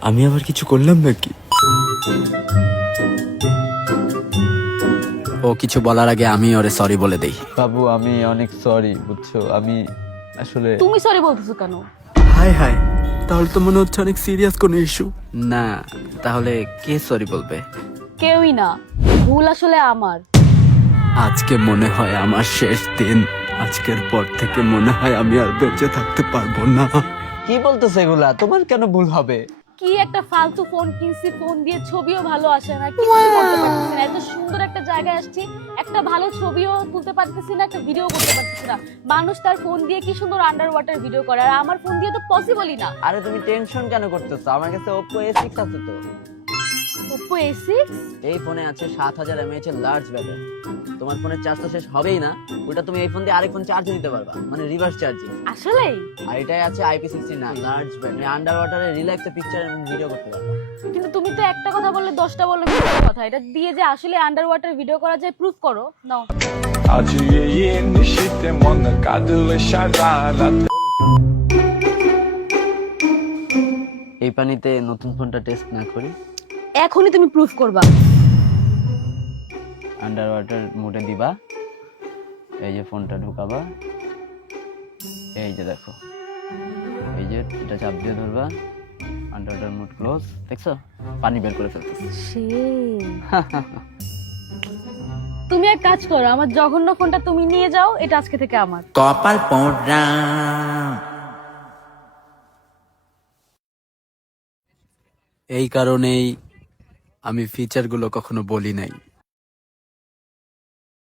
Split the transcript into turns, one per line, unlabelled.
আমি আবার কিছু করলাম নাকি?
ও কিছু বলার আগে আমি ওরে সরি বলে দেই।
বাবু আমি অনেক সরি, বুঝছো? আমি আসলে
তুমি সরি বলতেছো কেন?
হাই হাই, তাহলে তো মনে হচ্ছে অনেক সিরিয়াস কোনো ইস্যু।
না, তাহলে কে সরি বলবে?
কেউই না, ভুল আসলে আমার।
আজকে মনে হয় আমার শেষ দিন। আজকের পর থেকে মনে হয় আমি আর বেঁচে থাকতে পারবো না।
কি বলতেছে এগুলা? তোমার কেন ভুল হবে?
কি একটা ফালতু ফোন কিনছি, ফোন দিয়ে ছবিও ভালো আসে না, কিছু করতে পারতেছি না। এত সুন্দর একটা জায়গায় আসছি, একটা ভালো ছবিও তুলতে পারতেছি না, একটা ভিডিও করতে পারতেছি না। মানুষ তার ফোন দিয়ে কি সুন্দর আন্ডার ওয়াটার ভিডিও করে, আর আমার ফোন দিয়ে তো পসিবলই না।
আরে তুমি টেনশন কেন করতেছো? আমার কাছে Oppo A6 আছে তো।
Oppo A6?
এই ফোনে আছে 7000 mAh এর লার্জ ব্যাটারি। তোমার ফোনের চার্জ তো শেষ হবেই না, ওটা তুমি এই ফোন দিয়ে আরেক ফোন চার্জ দিতে পারবা, মানে রিভার্স চার্জিং।
আসলেই?
আর এটাই আছে IP69 লার্জ ব্যাটারি, আন্ডার ওয়াটারে রিল্যাক্সে পিকচার এবং ভিডিও করতে পারবা।
কিন্তু তুমি তো একটা কথা বললে 10টা বললে মিথ্যা কথা। এটা দিয়ে যে আসলে আন্ডার ওয়াটার ভিডিও করা যায় প্রুফ করো নাও।
Acıya yeniştim onu kadınla şarara.
এই পানিতে নতুন ফোনটা টেস্ট না করি?
এখনই তুমি প্রুফ করবা।
আন্ডার ওয়াটার মোডে দিবা, এই যে ফোনটা ঢুকাবা, এই যে দেখো, এই যে এটা চাপ দিয়ে ধরবা, আন্ডার ওয়াটার মোড ক্লোজ, দেখছো পানি বের করে ফেলতেছে।
তুমি এক কাজ করো, আমার জঘন্য ফোনটা তুমি নিয়ে যাও, এটা আজকে থেকে আমার।
কপাল পোড়া। এই কারণেই আমি ফিচারগুলো কখনো বলি নাই।